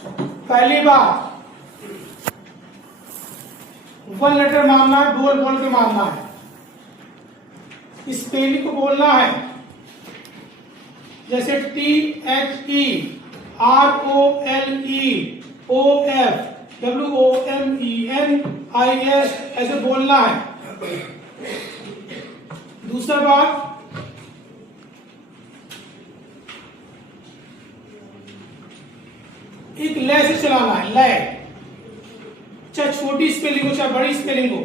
पहली बात, one letter मानना है, बोल बोल के मानना है। स्पेलिंग को बोलना है, जैसे THEOLEOFWOMENIS ऐसे बोलना है। दूसरा बात, एक लय से चलाना है, लय, चाहे छोटी स्पेलिंग हो चाहे बड़ी स्पेलिंग हो।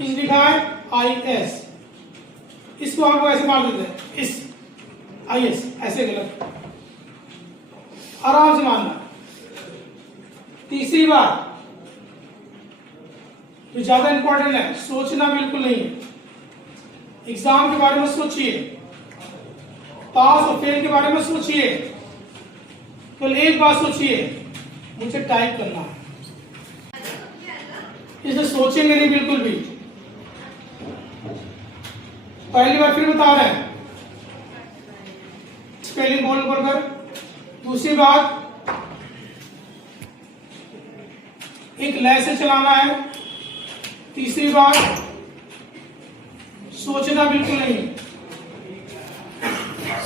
इस लिखा है IS, इसको हम लोग ऐसे मार देते हैं, इस IS ऐसे गलत, आराम से मानना। तीसरी बात जो ज्यादा इंपॉर्टेंट है, सोचना बिल्कुल नहीं है। एग्जाम के बारे में सोचिए, पास और फेल के बारे में सोचिए, केवल एक बात सोचिए, मुझे टाइप करना है। इसे सोचेंगे नहीं बिल्कुल भी। पहली बार फिर बता रहे हैं, स्पेलिंग बोल बोलकर। दूसरी बात, एक लय से चलाना है। तीसरी बात, सोचना बिल्कुल नहीं।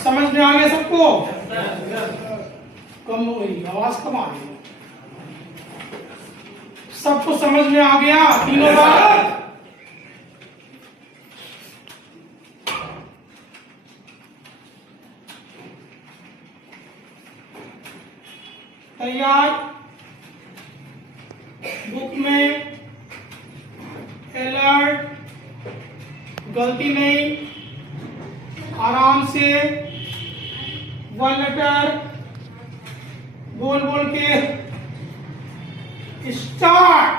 समझ में आ गया सबको? कम हो गई आवाज, कम आ गई। सबको समझ में आ गया तीनों बार? तैयार? बुक में अलर्ट, गलती नहीं, आराम से वन लेटर बोल बोल के स्टार्ट।